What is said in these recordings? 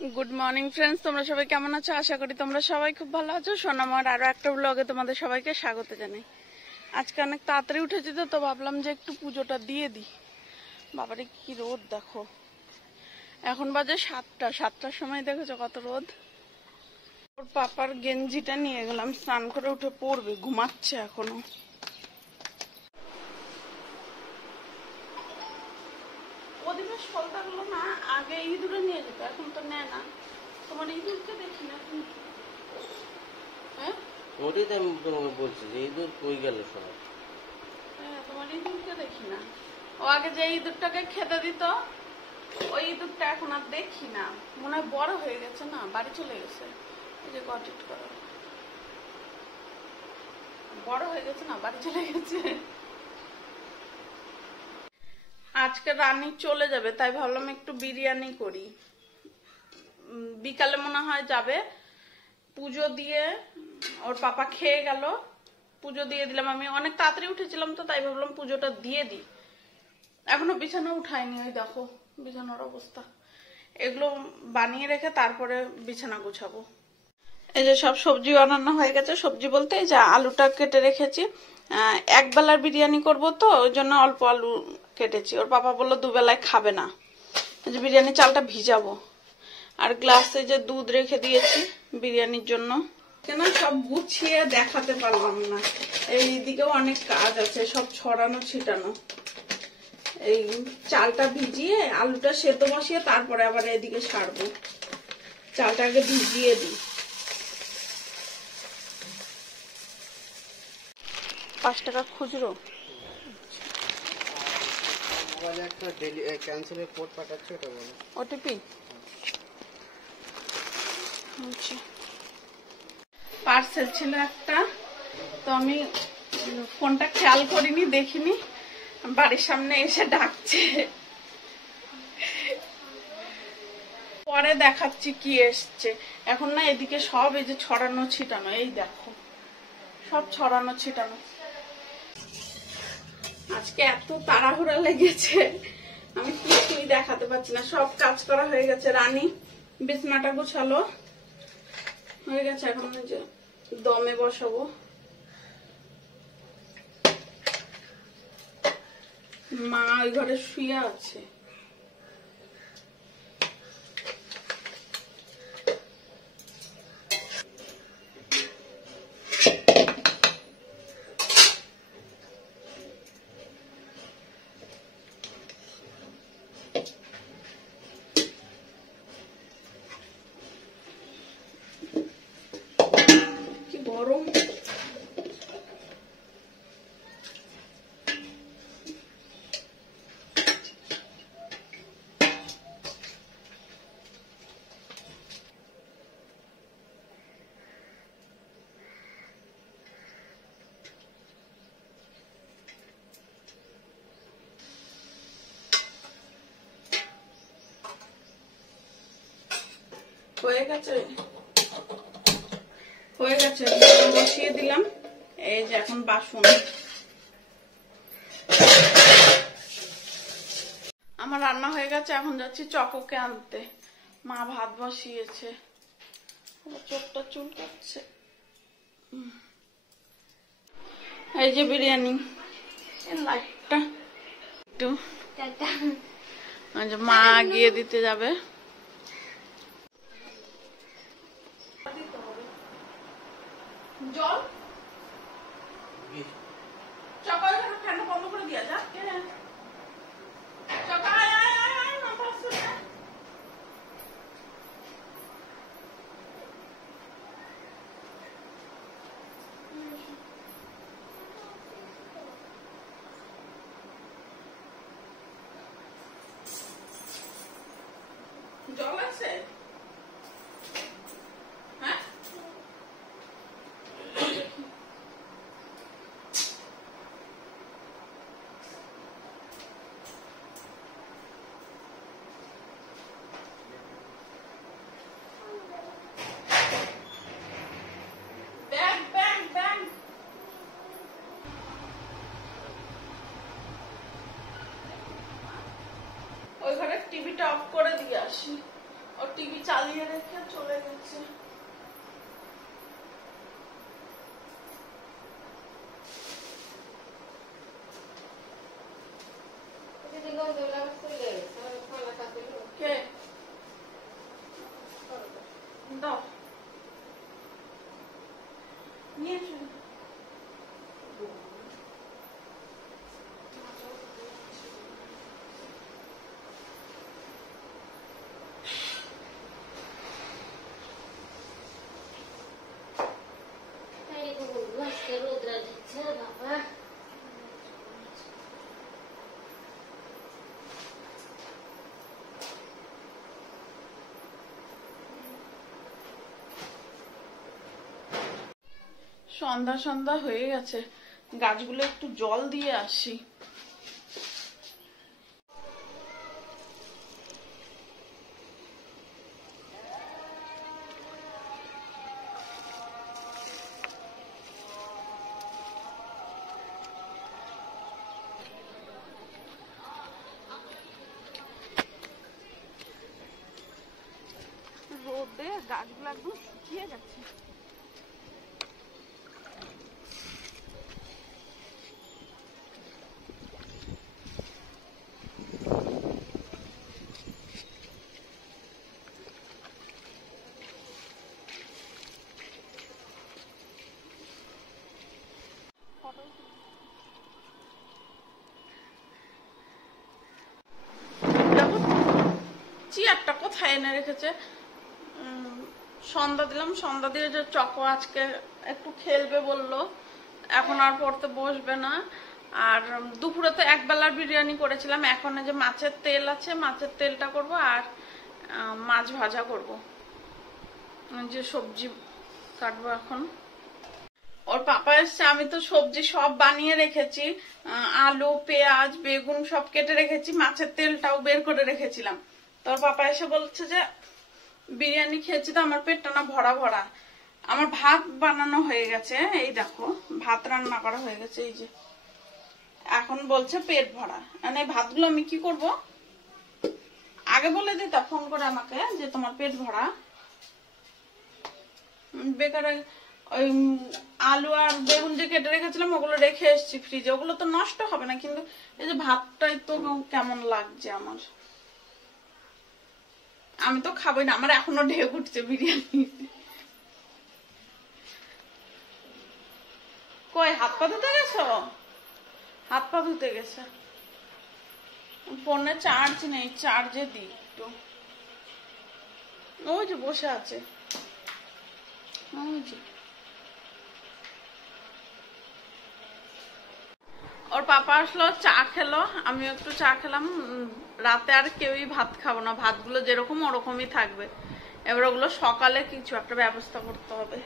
Good morning friends, তোমরা সবাই কেমন আছো? আশা করি তোমরা সবাই খুব ভালো আছো। সোনামার আরো একটা ব্লগে তোমাদের সবাইকে স্বাগত জানাই। আজকে অনেক তাড়াতাড়ি উঠেছি তো ভাবলাম যে একটু পুজোটা দিয়ে দিই। বাবারে কি রোদ দেখো, এখন বাজে 7টার সময়, দেখেছো কত রোদ। ওর পাপার গেঞ্জিটা নিয়ে গেলাম, স্নান করে উঠে পড়বে, ঘুমাচ্ছে এখনো। অধিবেশ ফলতাগুলো না আগে ইঁদুরে নিয়ে যেত, এখন তো নেয় না। তোমার ইঁদুরকে দেখি না কিন্তু। হ্যাঁ ওটাই তো আমি তোমাকে বলছি যে ইঁদুর কই গেল সব। হ্যাঁ, তোমার ইঁদুরকে দেখি না। ও আগে যে ইঁদুরটাকে খেতে দিত, ওই ইঁদুরটা এখন আর দেখি না। মনে হয় বড় হয়ে গেছে, না বাড়ি চলে গেছে। এই যে গটিট করো, বড় হয়ে গেছে না, বাড়ি চলে গেছে। আজকে রানী চলে যাবে, তাই ভাবলাম একটু বিরিয়ানি করি। বিকালে মনে হয় যাবে, পুজো দিয়ে ওর পাপা খেয়ে গেল, পুজো দিয়ে দিলাম। আমি অনেক তাড়াতাড়ি উঠেছিলাম তো, তাই ভাবলাম পুজোটা দিয়ে দিই। এখনো বিছানা উঠাইনি, ওই দেখো বিছানার অবস্থা। এগুলো বানিয়ে রেখে তারপরে বিছানা গুছাবো। এই যে সব সবজি বানানো হয়ে গেছে। সবজি বলতে এই যে আলুটা কেটে রেখেছি, এক বেলার বিরিয়ানি করব তো ওই জন্য অল্প আলু কেটেছি। ওর পাপা বললো দুবেলায় খাবে না, এই যে বিরিয়ানি চালটা ভিজাবো। আর গ্লাসে যে দুধ রেখে দিয়েছি বিরিয়ানির জন্য। কেন সব গুছিয়ে দেখাতে পারলাম না, এইদিকেও অনেক কাজ আছে, সব ছড়ানো ছিটানো। এই চালটা ভিজিয়ে আলুটা সেদ্ধ বসিয়ে তারপরে আবার এদিকে সারবো। চালটা আগে ভিজিয়ে দিই। 5 টাকা খুচরো। মোবাইলে একটা ক্যান্সেলের কোড পাঠাচ্ছে, ওটা বলো। ওটিপি পার্সেল ছিল একটা, তো আমি ফোনটা খেয়াল করিনি, দেখিনি। বাড়ির সামনে এসে ডাকছে, পরে দেখাচ্ছি কি এসছে। এখন না এদিকে সব এই যে ছড়ানো ছিটানো, এই দেখো সব ছড়ানো ছিটানো। আজকে এত তাড়াহুড়া লেগেছে, আমি কিছুই দেখাতে পারছি না। সব কাজ করা হয়ে গেছে। রানী বিছনাটা গুছালো হয়ে গেছে, এখন যে দমে বসাবো। মা ওই ঘরে শুয়ে আছে। কি গরম, হয়ে গেছে হয়ে গেছে। বসিয়ে দিলাম। এই যে এখন বাসন। আমার রান্না হয়ে গেছে, এখন যাচ্ছি চকোকে আনতে। মা ভাত বসিয়েছে, চোখটা চুলকাচ্ছে। এই যে বিরিয়ানি, লাইটটা একটু মা গিয়ে দিতে যাবে। জল চকা ফ্যান বন্ধ করে দিয়া যা। চকা জল আছে। ওই ঘরে টিভিটা অফ করে দিয়ে আসি। ওর টিভি চালিয়ে রেখে চলে গেছে। কে দাও নিয়ে এসো। সন্ধ্যা সন্ধ্যা হয়ে গেছে, গাছগুলো একটু জল দিয়ে আসি। রোদে গাছগুলো একদম শুকিয়ে গেছে। চেয়ারটা কোথায় এনে রেখেছে? সন্ধ্যা দিলাম, সন্ধ্যা দিয়ে যে চকো আজকে একটু খেলবে বললো, এখন আর পড়তে বসবে না। আর দুপুরে তো একবেলার বিরিয়ানি করেছিলাম, এখন যে মাছের তেল আছে, মাছের তেলটা করব আর মাছ ভাজা করব, যে সবজি কাটবো এখন। ওর পাপা এসছে, আমি তো সবজি সব বানিয়ে রেখেছি, আলু পেঁয়াজ বেগুন সব কেটে রেখেছি, মাছের তেলটাও বের করে রেখেছিলাম। তোর পাপা এসে বলছে যে বিরিয়ানি খেয়েছি তো আমার পেটটা না ভরা ভরা। আমার ভাত বানানো হয়ে গেছে, এই দেখো ভাত রান্না করা হয়ে গেছে, এই যে এখন বলছে পেট ভরা। মানে ভাতগুলো আমি কি করব, আগে বলে দিতা ফোন করে আমাকে যে তোমার পেট ভরা। বেকারে ওই আলু আর বেগুন যে কেটে রেখেছিলাম ওগুলো রেখে এসেছি ফ্রিজে, ওগুলো তো নষ্ট হবে না, কিন্তু এই যে ভাতটাই তো কেমন লাগছে আমার। আমি তো খাবোই না, আমার এখনো ঢেক উঠছে বিরিয়ানি। কই হাত পা ধুতে গেছো? হাত পা ধুতে গেছে। ফোনে চার্জ নেই, চার্জে দিই একটু। ওই যে বসে আছে, ওই যে। ওর পাপা আসলো, চা খেলো, আমিও একটু চা খেলাম। রাতে আর কেউই ভাত খাবো না, ভাতগুলো যেরকম ওরকমই থাকবে। এবার ওগুলো সকালে কিছু একটা ব্যবস্থা করতে হবে।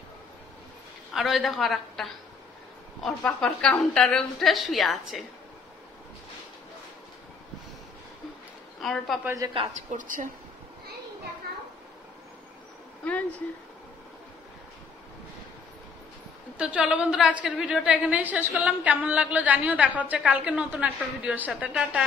আর ওই দেখো আর একটা, ওর পাপার কাউন্টারে উঠে শুয়ে আছে। আমার পাপা যে কাজ করছে। তো চলো বন্ধুরা, আজকের ভিডিওটা এখানেই শেষ করলাম। কেমন লাগলো জানিও, দেখা হচ্ছে কালকে নতুন একটা ভিডিওর সাথে। টাটা।